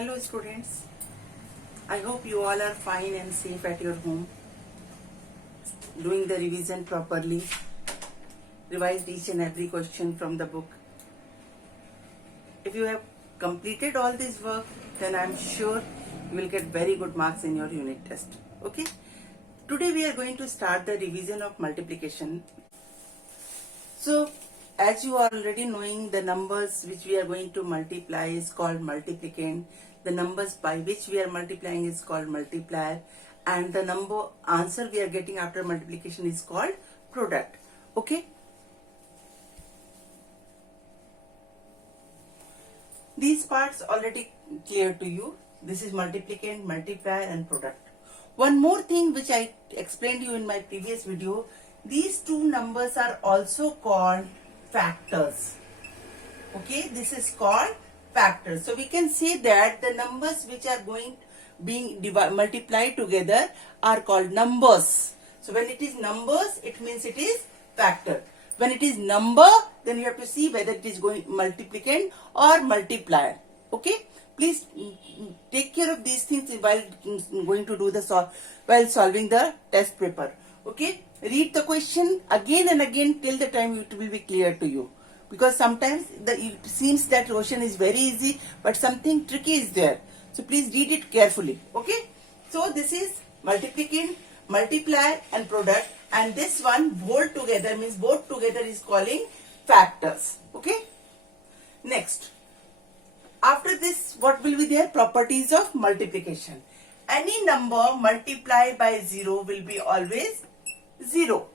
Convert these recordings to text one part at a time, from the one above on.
Hello students, I hope you all are fine and safe at your home, doing the revision properly, revised each and every question from the book. If you have completed all this work, then I am sure you will get very good marks in your unit test. Okay? Today we are going to start the revision of multiplication. So, as you are already knowing, the numbers which we are going to multiply is called multiplicand. The numbers by which we are multiplying is called multiplier, and the number answer we are getting after multiplication is called product. Okay? These parts already clear to you. This is multiplicand, multiplier and product. One more thing which I explained you in my previous video, these two numbers are also called factors. Okay, this is called factors. So we can say that the numbers which are being multiplied together are called numbers. So when it is numbers, it means it is factor. When it is number, then you have to see whether it is going multiplicand or multiplier. Okay, please take care of these things while going to do the while solving the test paper. Okay, read the question again and again till the time it will be clear to you, because sometimes it seems that question is very easy but something tricky is there. So please read it carefully. Okay, so this is multiplicand, multiplier and product, and this one both together means both together is calling factors. Okay, next, after this what will be their properties of multiplication? Any number multiplied by 0 will be always 0.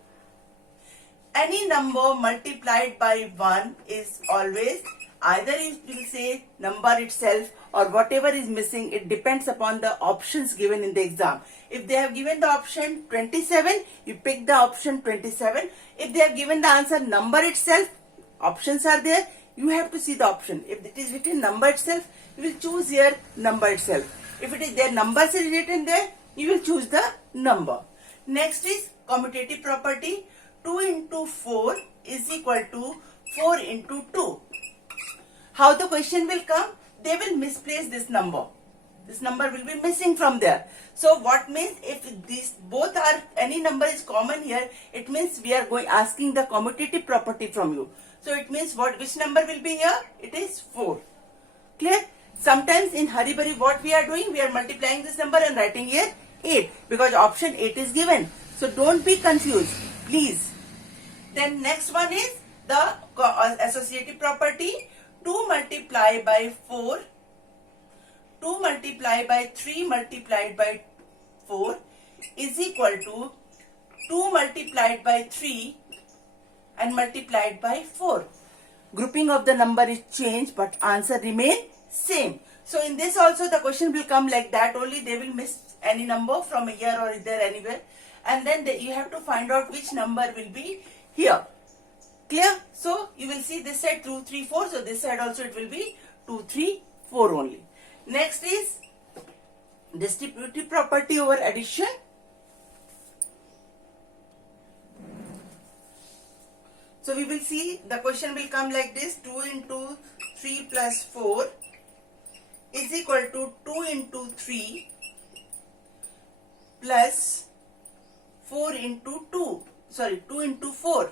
Any number multiplied by 1 is always, either you will say number itself or whatever is missing. It depends upon the options given in the exam. If they have given the option 27, you pick the option 27. If they have given the answer number itself, options are there, you have to see the option. If it is written number itself, you will choose here number itself. If it is there numbers is written there, you will choose the number. Next is commutative property. 2 into 4 is equal to 4 into 2. How the question will come? They will misplace this number. This number will be missing from there. So what means, if these both are, any number is common here, it means we are asking the commutative property from you. So it means which number will be here? It is 4. Clear? Sometimes in hurry-burry what we are doing? We are multiplying this number and writing here 8 because option 8 is given. So don't be confused, please. Then next one is the associative property. 2 multiplied by 4, 2 multiplied by 3 multiplied by 4 is equal to 2 multiplied by 3 and multiplied by 4. Grouping of the number is changed but answer remain same. So in this also the question will come like that only. They will miss any number from here or there anywhere, and then you have to find out which number will be here. Clear? So you will see this side 2, 3, 4. So this side also it will be 2, 3, 4 only. Next is distributive property over addition. So we will see the question will come like this. 2 into 3 plus 4 is equal to 2 into 3 plus 4 into 2. Sorry, 2 into 4.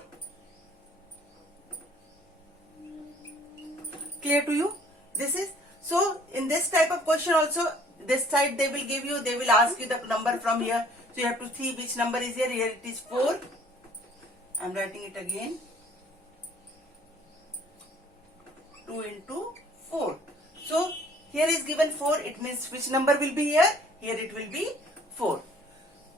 Clear to you? This is, so in this type of question also, this side they will give you, they will ask you the number from here. So you have to see which number is here. Here it is 4. I am writing it again. 2 into 4. So here is given 4. It means which number will be here? Here it will be 4.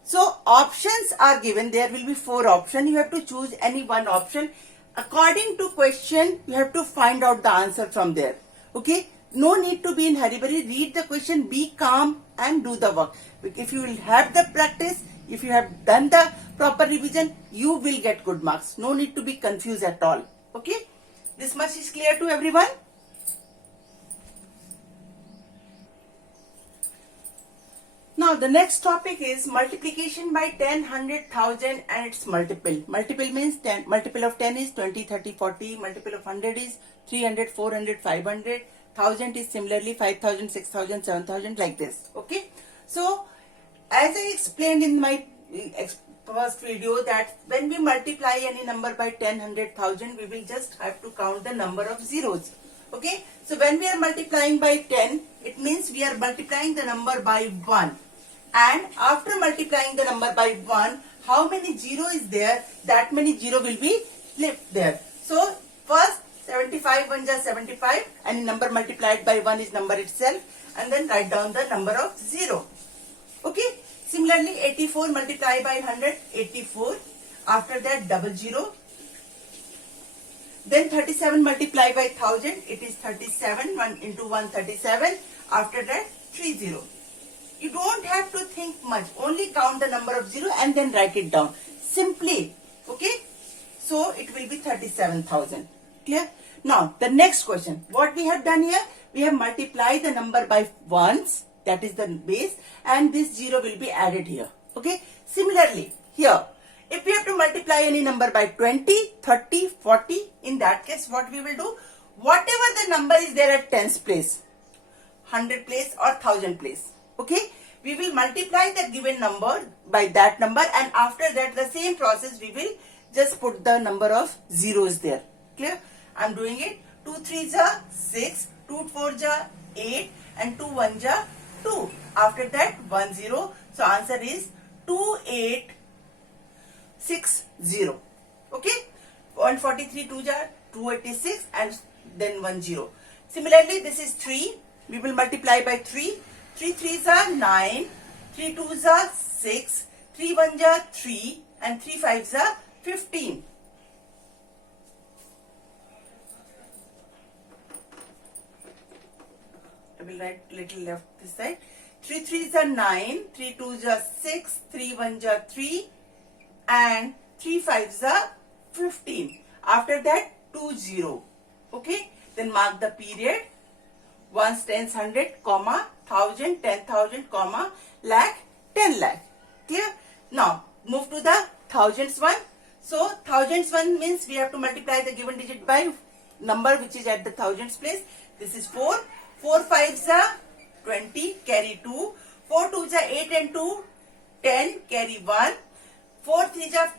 So options are given. There will be 4 options. You have to choose any one option. According to question, you have to find out the answer from there. Okay? No need to be in hurry-burry. Read the question, be calm and do the work. If you will have the practice, if you have done the proper revision, you will get good marks. No need to be confused at all. Okay? This much is clear to everyone? Now the next topic is multiplication by 10, 100, 1000 and its multiple. Multiple means 10. Multiple of 10 is 20, 30, 40. Multiple of 100 is 300, 400, 500. 1000 is similarly 5000, 6000, 7000, like this. Okay. So as I explained in my first video, that when we multiply any number by 10, 100,000, we will just have to count the number of zeros. Okay. So when we are multiplying by 10, it means we are multiplying the number by 1. And after multiplying the number by 1, how many zero is there? That many zero will be left there. So first 75 ones are 75, and number multiplied by 1 is number itself, and then write down the number of 0. Okay. Similarly, 84 multiplied by 100, 84. After that, double 0. Then 37 multiplied by 1000, it is 37. 1 into 1, 37. After that, 30. You don't have to think much. Only count the number of 0 and then write it down. Simply. Okay. So it will be 37,000. Clear? Now, the next question. What we have done here? We have multiplied the number by ones. That is the base, and this 0 will be added here. Okay. Similarly, here, if we have to multiply any number by 20, 30, 40, in that case, what we will do? Whatever the number is there at tens place, 100 place or 1000 place. Okay. We will multiply the given number by that number, and after that, the same process, we will just put the number of zeros there. Clear? I am doing it. 2 3s are 6, 2 4s are 8, and 2 1s are 2. After that, 1 0. So answer is 2860. Okay. 143 2s are 286, and then 1 0. Similarly, this is 3. We will multiply by 3. 3 3s are 9. 3 2s are 6. 3 1s are 3, and 3 5s are 15. I will write little left this side. 3 3s are 9, 3 2s are 6, 3 1s are 3, and 3 5s are 15. After that, 2 0. Okay. Then mark the period. Ones, tens, 100, comma, 1000, 10,000, comma, lakh, 10 lakh. Clear? Now, move to the thousands one. So, thousands one means we have to multiply the given digit by number which is at the thousands place. This is 4. 4 5s are 20, carry 2. 4 2s are 8 and 2, 10, carry 1. 4 3s are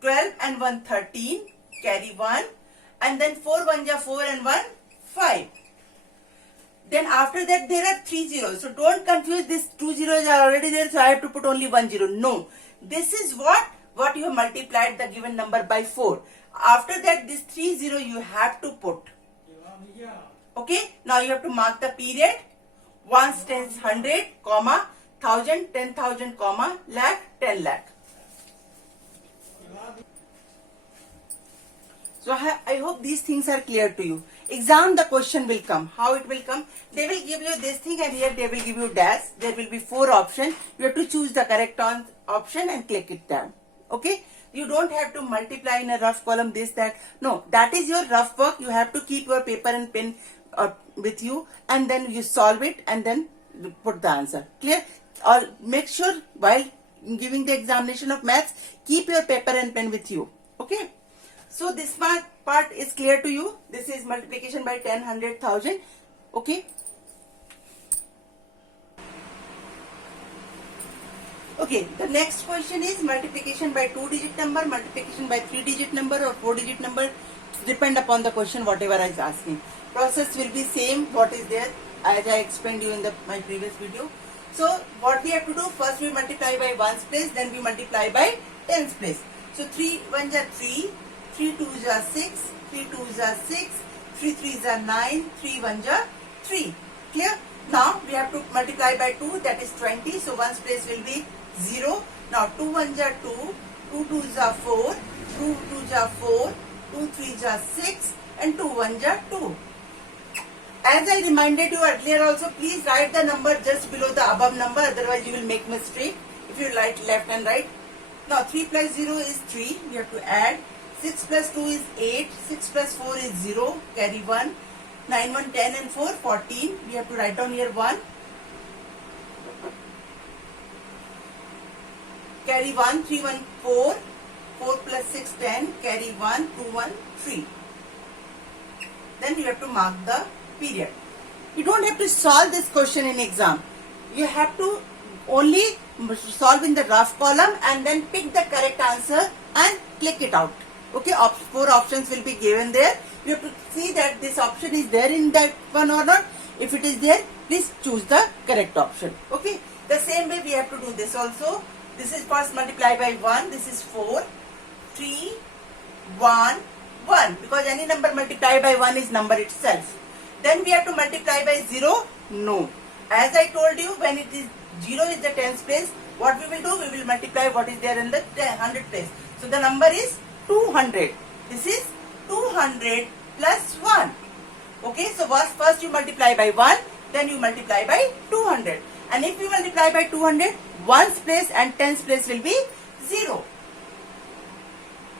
12 and 1, 13, carry 1. And then 4 1s are 4 and 1, 5. Then after that there are 3 zeros. So don't confuse this. 2 zeros are already there, so I have to put only 1 zero. No. This is what you have multiplied the given number by 4. After that, this 3 0 you have to put. Okay. Now you have to mark the period. Ones, tens, 100, comma, 1000, 10,000, comma, lakh, 10 lakh. So I hope these things are clear to you. Exam, the question will come. How it will come? They will give you this thing, and here they will give you dash. There will be 4 options. You have to choose the correct option and click it down. Okay? You don't have to multiply in a rough column this, that. No, that is your rough work. You have to keep your paper and pen with you, and then you solve it and then put the answer. Clear? Or make sure while giving the examination of maths, keep your paper and pen with you. Okay? So this part is clear to you. This is multiplication by 10, 100, 1000. Okay. Okay. The next question is multiplication by 2-digit number, multiplication by 3-digit number or 4-digit number. Depend upon the question whatever I is asking. Process will be same what is there as I explained you in my previous video. So what we have to do, first we multiply by ones place, then we multiply by tens place. So 3 1s are 3. 3 2s are 6, 3 2s are 6, 3 3s are 9, 3 1s are 3. Clear? Now we have to multiply by 2, that is 20. So ones place will be 0. Now 2 1s are 2, 2 2s are 4, 2 2s are 4, 2 3s are 6, and 2 1s are 2. As I reminded you earlier also, please write the number just below the above number, otherwise you will make mistake if you write left and right. Now 3 plus 0 is 3, we have to add. 6 plus 2 is 8, 6 plus 4 is 0, carry 1, 9 1 10 and 4 14, we have to write down here 1, carry 1, 3 1 4, 4 plus 6 10, carry 1, 2 1 3. Then you have to mark the period. You don't have to solve this question in exam. You have to only solve in the rough column and then pick the correct answer and click it out. Okay, 4 options will be given there. You have to see that this option is there in that one or not. If it is there, please choose the correct option. Okay, the same way we have to do this also. This is first multiply by 1. This is 4, 3, 1, 1. Because any number multiplied by 1 is number itself. Then we have to multiply by 0. No. As I told you, when it is 0 is the tens place, what we will do? We will multiply what is there in the 100 place. So the number is 200. This is 200 plus 1. Okay, so first you multiply by 1, then you multiply by 200. And if you multiply by 200, ones place and tens place will be 0.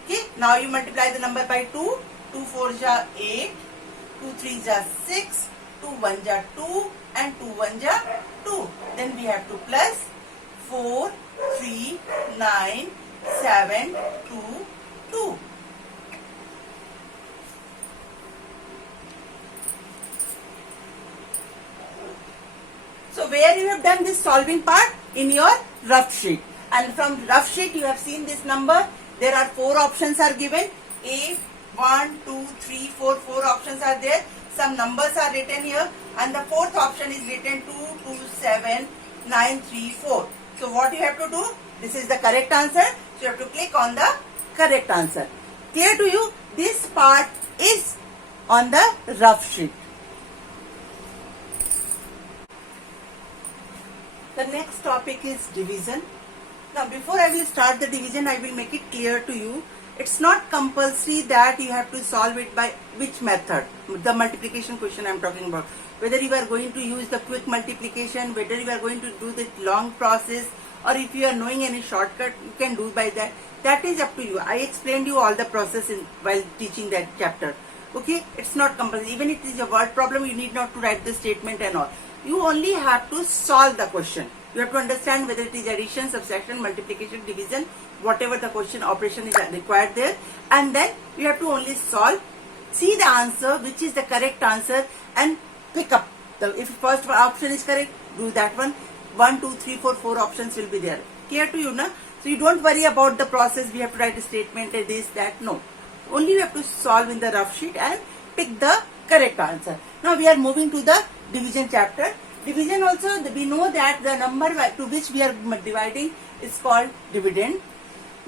Okay, now you multiply the number by 2. 2 4s are 8, 2 3s are 6, 2 1s are 2 and 2 1s are 2. Then we have to plus 4, 3, 9, 7, 2, 2. So where you have done this solving part? In your rough sheet. And from rough sheet you have seen this number. There are 4 options are given. A, 1, 2, 3, 4. 4 options are there. Some numbers are written here. And the 4th option is written 2, 2, 7, 9, 3, 4. So what you have to do? This is the correct answer. So you have to click on the correct answer. Clear to you? This part is on the rough sheet. The next topic is division. Now before I will start the division, I will make it clear to you. It's not compulsory that you have to solve it by which method. The multiplication question I am talking about. Whether you are going to use the quick multiplication, whether you are going to do the long process, or if you are knowing any shortcut, you can do by that. That is up to you. I explained you all the process while teaching that chapter. Okay, it's not compulsory. Even if it is a word problem, you need not to write the statement and all. You only have to solve the question. You have to understand whether it is addition, subtraction, multiplication, division, whatever the question operation is required there. And then you have to only solve, see the answer, which is the correct answer, and pick up. If first option is correct, do that one. 1, 2, 3, 4, 4 options will be there. Clear to you, na? So you don't worry about the process. We have to write a statement, this, that. No. Only you have to solve in the rough sheet and pick the correct answer. Now we are moving to the division chapter. Division also, we know that the number to which we are dividing is called dividend.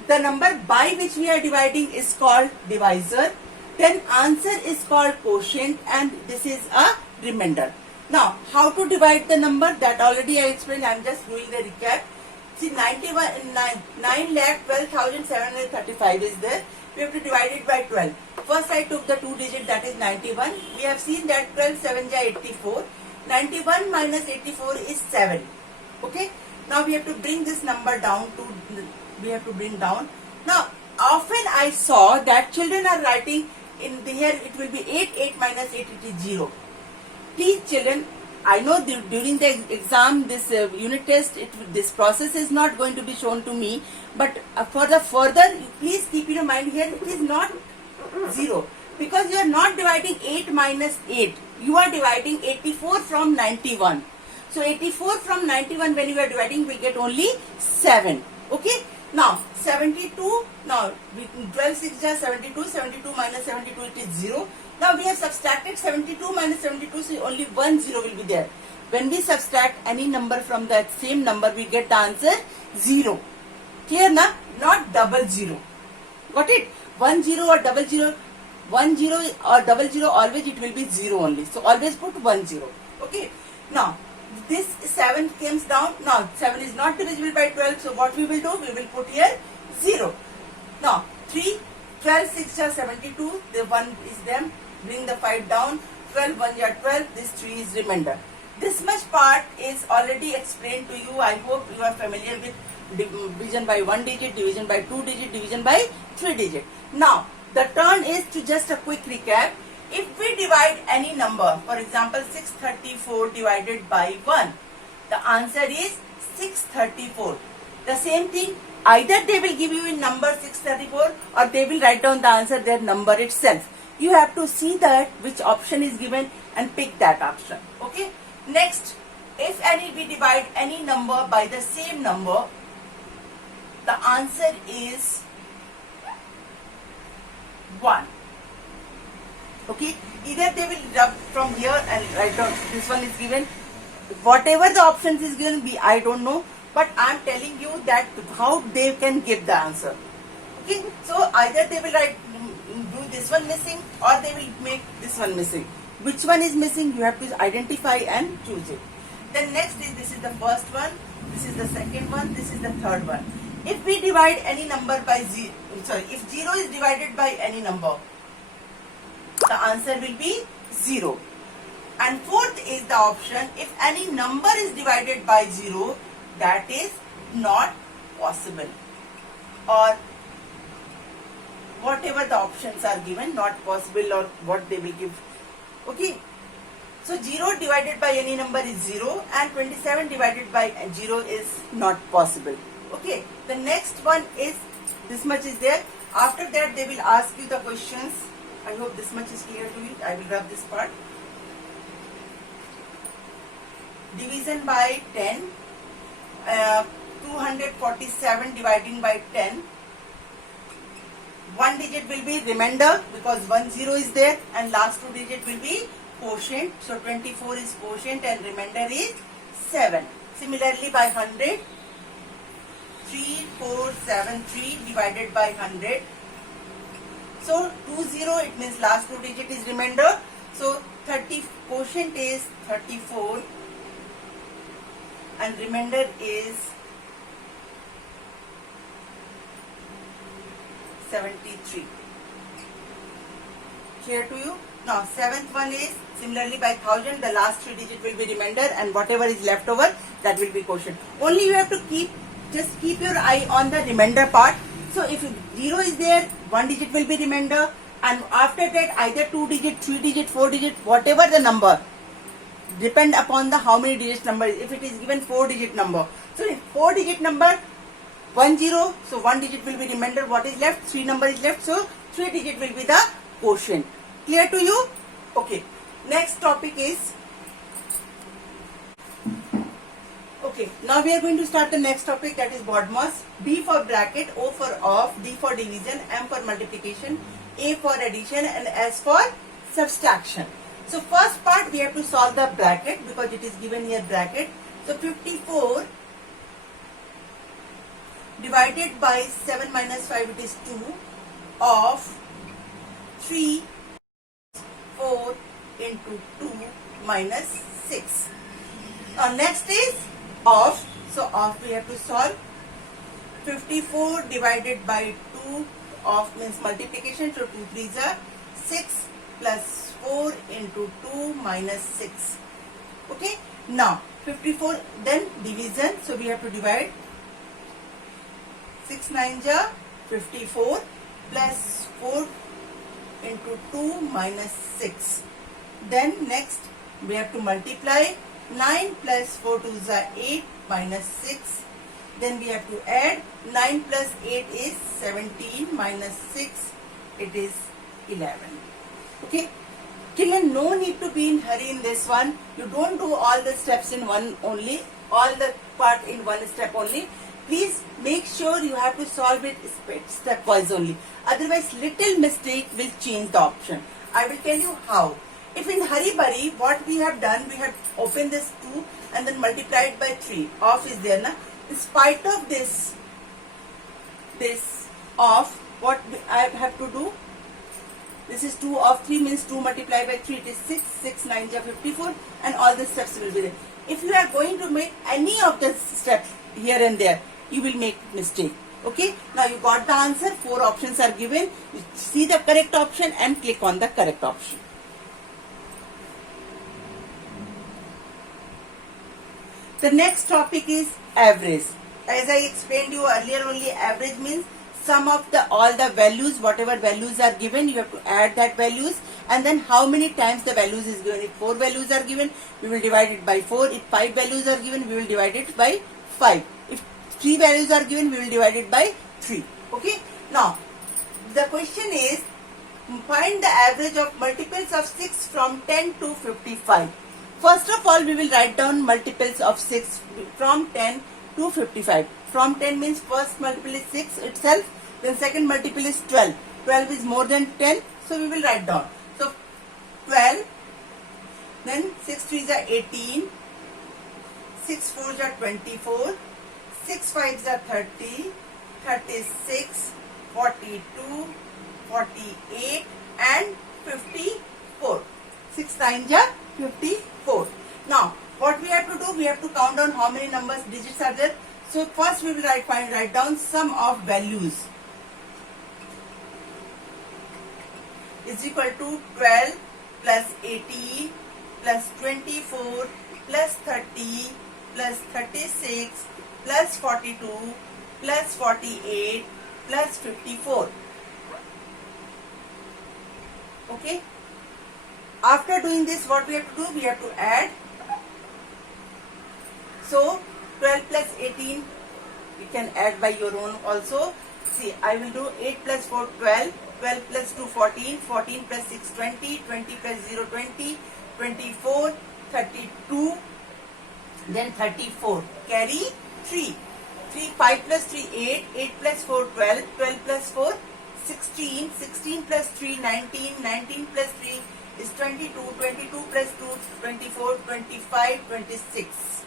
The number by which we are dividing is called divisor. Then answer is called quotient, and this is a remainder. Now, how to divide the number? That already I explained. I am just doing the recap. See, 9,12,735 is there. We have to divide it by 12. First I took the 2 digit, that is 91. We have seen that 12 7 is 84. 91 minus 84 is 7. Okay. Now we have to bring this number down to, we have to bring down. Now, often I saw that children are writing in the here it will be 8, 8 minus 8, it is 0. Please children, I know during the exam, this unit test, this process is not going to be shown to me, but for the further, please keep in your mind here, it is not 0. Because you are not dividing 8 minus 8. You are dividing 84 from 91. So 84 from 91 when you are dividing, we get only 7. Okay. Now 72. Now 12 6 is 72. 72 minus 72, it is 0. Now we have subtracted 72 minus 72, so only 1 0 will be there. When we subtract any number from that same number, we get the answer 0. Clear na? Not 00. Got it? 1 0 or 00. 1 0 or 00, always it will be 0 only. So always put 1 0. Okay. Now this 7 comes down. Now 7 is not divisible by 12. So what we will do? We will put here 0. Now 3, 12 6 are 72. The 1 is them. Bring the 5 down. 12 1 are 12. This 3 is remainder. This much part is already explained to you. I hope you are familiar with division by 1 digit, division by 2 digit, division by 3 digit. Now the turn is to just a quick recap. If we divide any number, for example 634 divided by 1, the answer is 634. The same thing, either they will give you in number 634 or they will write down the answer, their number itself. You have to see that which option is given and pick that option. Okay. Next, if we divide any number by the same number, the answer is 1. Okay. Either they will rub from here and write down this one is given. Whatever the options is given, I don't know, but I am telling you that how they can give the answer. Okay. So either they will do this one missing, or they will make this one missing. Which one is missing, you have to identify and choose it. Then next is, this is the first one, this is the second one, this is the third one. If we divide any number by if 0 is divided by any number, the answer will be 0. And fourth is the option, if any number is divided by 0, that is not possible. Or whatever the options are given, not possible, or what they will give. Okay. So 0 divided by any number is 0, and 27 divided by 0 is not possible. Okay. The next one is, this much is there. After that they will ask you the questions. I hope this much is clear to you. I will rub this part. Division by 10. 247 dividing by 10. One digit will be remainder because 10 is there, and last two digit will be quotient. So 24 is quotient and remainder is 7. Similarly by 100, 3473 divided by 100. So 20, it means last two digit is remainder. So quotient is 34 and remainder is 73. Clear to you? Now seventh one is similarly by 1000, the last three digit will be remainder, and whatever is left over, that will be quotient. Only you have to just keep your eye on the remainder part. So if 0 is there, one digit will be remainder, and after that either 2 digit, 3 digit, 4 digit, whatever the number, depend upon the how many digits number. If it is given 4 digit number, so if 4 digit number 10, so 1 digit will be remainder, what is left, 3 number is left, so 3 digit will be the quotient. Clear to you? Okay. Next topic is, okay, now we are going to start the next topic, that is BODMAS. B for bracket, O for off, D for division, M for multiplication, A for addition, and S for subtraction. So first part we have to solve the bracket because it is given here bracket. So 54 divided by 7 minus 5, it is 2, of 3, 4 into 2 minus 6. Next is of. So of we have to solve. 54 divided by 2, of means multiplication, so 2 3s are 6 plus 4 into 2 minus 6. Okay. Now 54, then division, so we have to divide. 6 9s are 54 plus 4 into 2 minus 6. Then next we have to multiply. 9 plus 4 2s are 8 minus 6. Then we have to add. 9 plus 8 is 17 minus 6, it is 11. Okay. Children, no need to be in hurry in this one. You don't do all the steps in one only, all the part in one step only. Please make sure you have to solve it stepwise only. Otherwise, little mistake will change the option. I will tell you how. If in hurry-burry, what we have done, we have opened this 2 and then multiplied by 3. Off is there, na? In spite of this off, what I have to do? This is 2 of 3 means 2 multiplied by 3, it is 6. 6 9s are 54, and all the steps will be there. If you are going to make any of the steps here and there, you will make mistake. Okay. Now you got the answer. 4 options are given. You see the correct option and click on the correct option. The next topic is average. As I explained you earlier, only average means sum of all the values, whatever values are given, you have to add that values, and then how many times the values is given. If 4 values are given, we will divide it by 4. If 5 values are given, we will divide it by 5. If 3 values are given, we will divide it by 3. Okay. Now, the question is, Find the average of multiples of 6 from 10 to 55. First of all, we will write down multiples of 6 from 10 to 55. From 10 means first multiple is 6 itself, then second multiple is 12. 12 is more than 10, so we will write down. So 12, then 6 3s are 18, 6 4s are 24, 6 5s are 30, 36, 42, 48 and 54. 6 times are 54. Now what we have to do, we have to count down how many numbers, digits are there. So first we will write down sum of values is equal to 12 plus 18 plus 24 plus 30 plus 36 plus 42 plus 48 plus 54. Okay. After doing this, what we have to do? We have to add. So 12 plus 18, you can add by your own also. See, I will do 8 plus 4 12, 12 plus 2 14, 14 plus 6 20, 20 plus 0 20, 24, 32, then 34. Carry 3. 5 plus 3 8, 8 plus 4 12, 12 plus 4 16, 16 plus 3 19, 19 plus 3 is 22, 22 plus 2 24, 25, 26.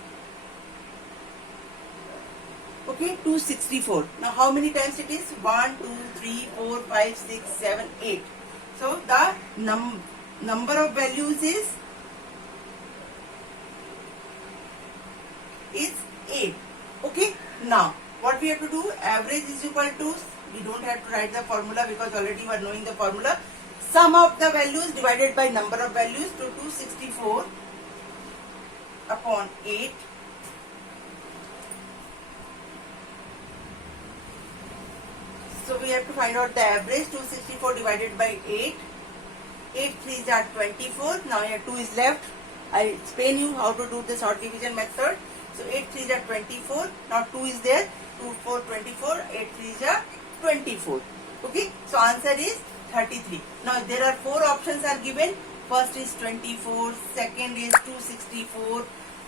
Okay, 264. Now how many times it is? 1, 2, 3, 4, 5, 6, 7, 8. So the number of values is 8. Okay. Now what we have to do? Average is equal to, we don't have to write the formula because already we are knowing the formula. Sum of the values divided by number of values, to 264 upon 8. So we have to find out the average. 264 divided by 8. 8 3s are 24. Now here 2 is left. I explain you how to do this odd division method. So 8 3s are 24. Now 2 is there. 2 4 24. 8 3s are 24. Okay. So answer is 33. Now there are 4 options are given. First is 24. Second is 264.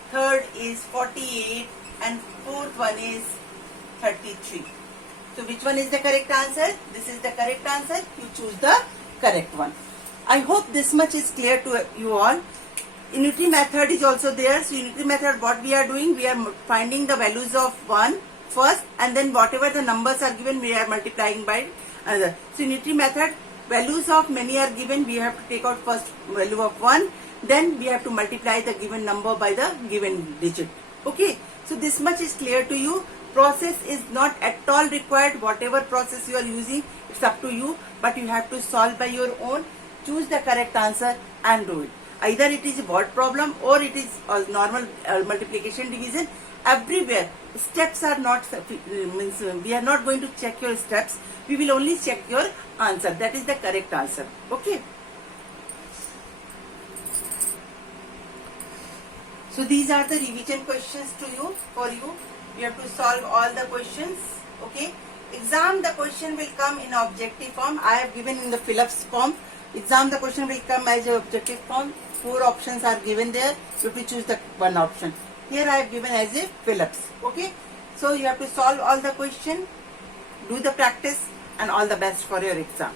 Third is 48. And fourth one is 33. So which one is the correct answer? This is the correct answer. You choose the correct one. I hope this much is clear to you all. Unity method is also there. So unity method, what we are doing, we are finding the values of 1 first, and then whatever the numbers are given, we are multiplying by another. So unity method, values of many are given, we have to take out first value of 1, then we have to multiply the given number by the given digit. Okay. So this much is clear to you. Process is not at all required. Whatever process you are using, it's up to you, but you have to solve by your own. Choose the correct answer and do it. Either it is a word problem or it is a normal multiplication division. Everywhere steps are not, means we are not going to check your steps. We will only check your answer. That is the correct answer. Okay. So these are the revision questions to you, for you. You have to solve all the questions. Okay. Exam, the question will come in objective form. I have given in the fill-ups form. Exam, the question will come as an objective form. 4 options are given there. You have to choose the one option. Here I have given as a fill-ups. Okay. So you have to solve all the question, do the practice, and all the best for your exam.